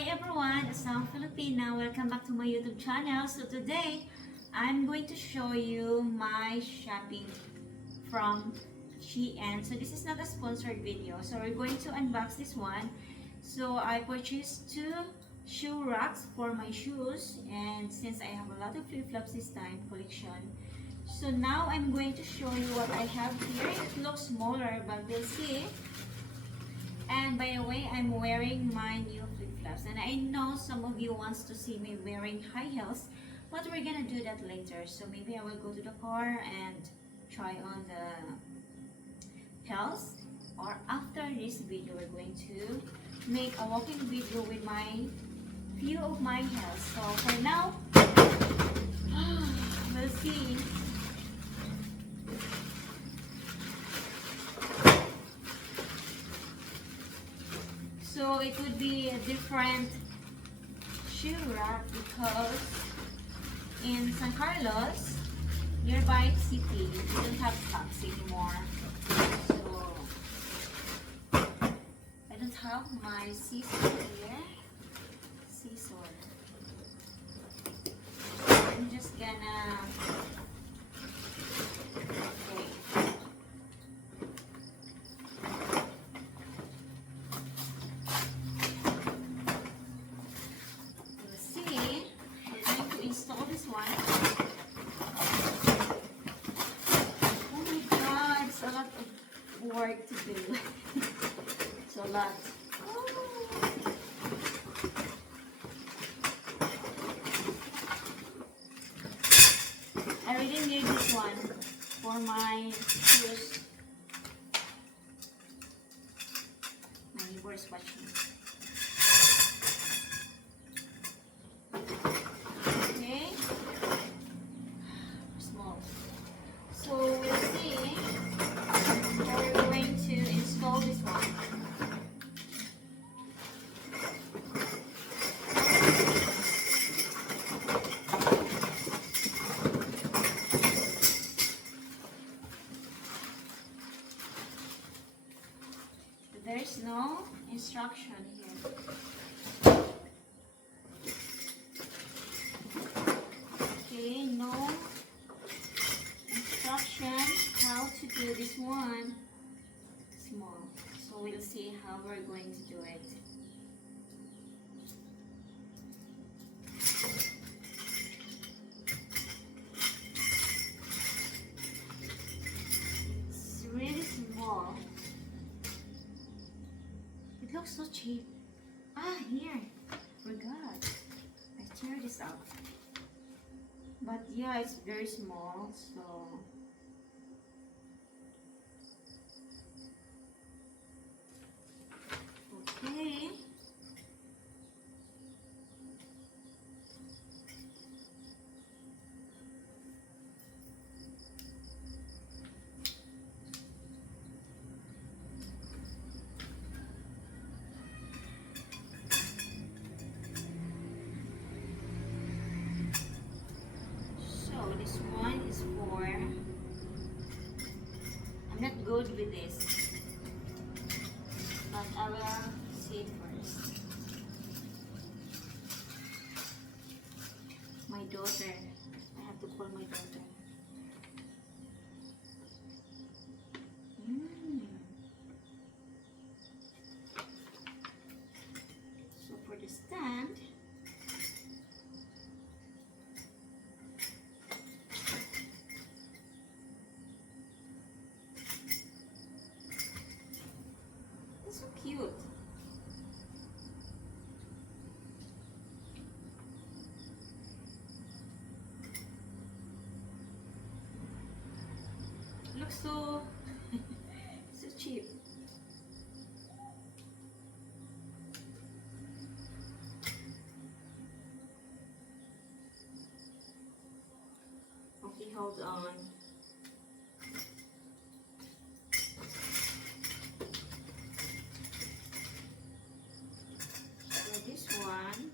Hi everyone, Asam Filipina. Welcome back to my YouTube channel. So today, I'm going to show you my shopping from Shein. So this is not a sponsored video. So we're going to unbox this one. So I purchased two shoe racks for my shoes, and since I have a lot of flip-flops this time collection. So now I'm going to show you what I have here. It looks smaller, but we'll see. And by the way, I'm wearing my new flip-flops. And I know some of you wants to see me wearing high heels, but we're gonna do that later. So maybe I will go to the car and try on the heels. Or after this video, we're going to make a walking video with my few of my heels. So for now, we'll see. So it would be a different shoe rack because in San Carlos, nearby city, we don't have stocks anymore. So I don't have my scissor here. Scissor. I'm just gonna. Okay. Install this one. Oh my god, it's a lot of work to do. It's a lot. Oh. I really need this one for my shoes. My neighbor is watching. So we'll see how we're going to install this one. There's no instruction here. Okay, no how to do this one small. So we'll see how we're going to do it. It's really small. It looks so cheap. Ah, here. Forgot. I tear this out. But yeah, it's very small, so okay. So this one is for, I'm not good with this, but I will see it first. My daughter. I have to call my daughter. So for the stand, it's so cute. Looks so so cheap. Okay, hold on. So this one,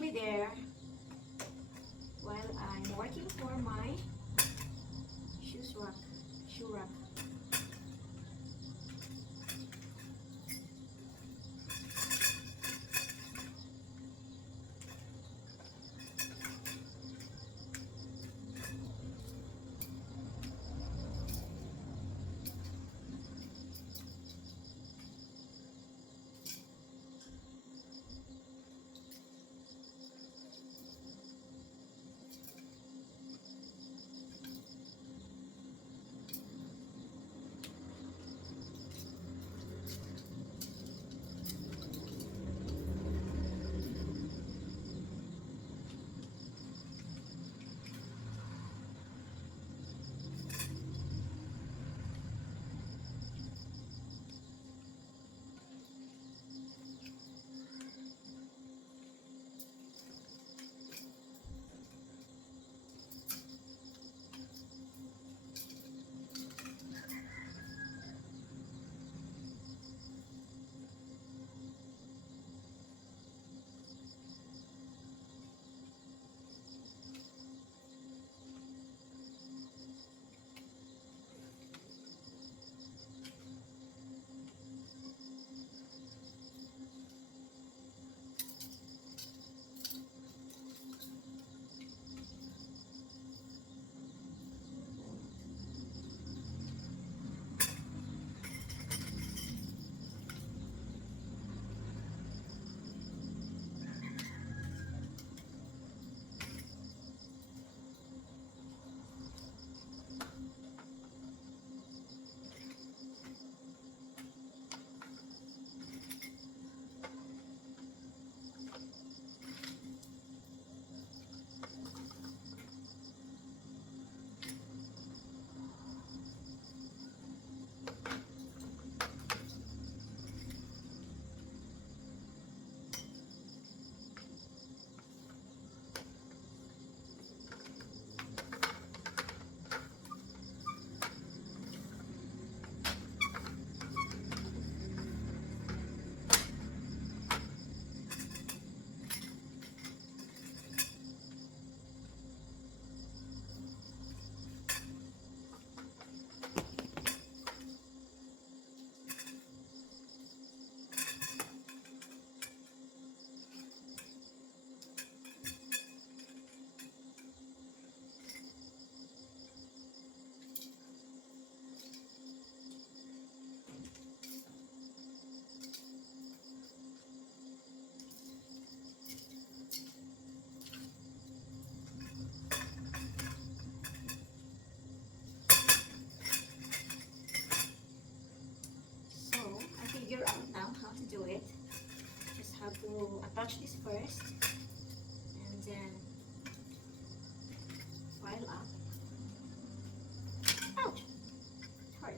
me there while I'm working for my shoe rack. Figure out now how to do it. Just have to attach this first and then file up. Ouch! Hard.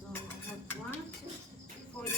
So I have 1, 2, 3, 4 here.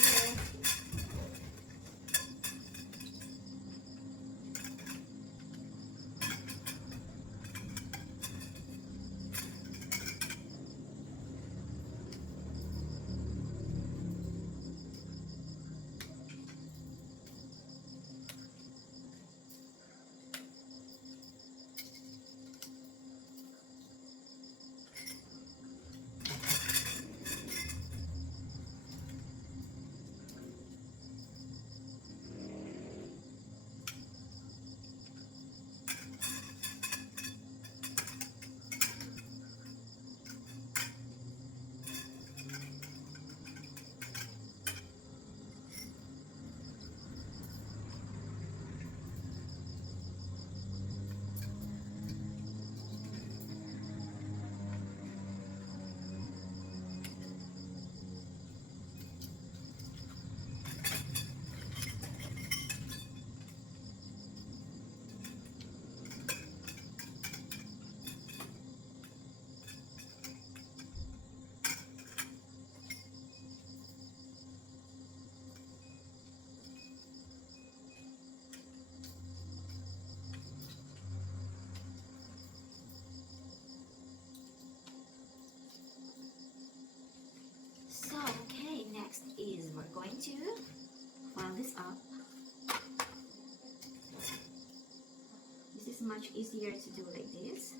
it's much easier to do like this.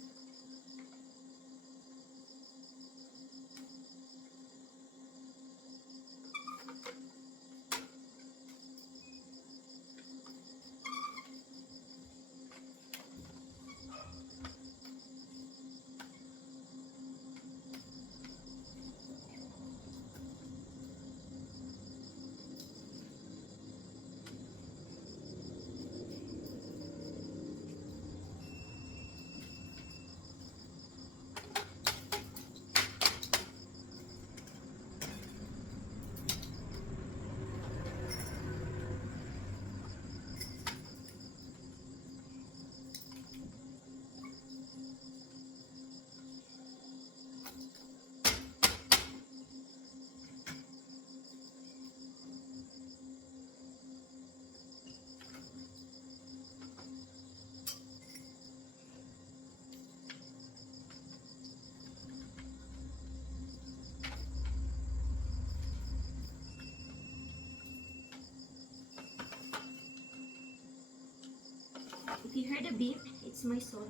If you heard a beep, it's my solar.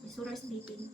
My solar is beeping.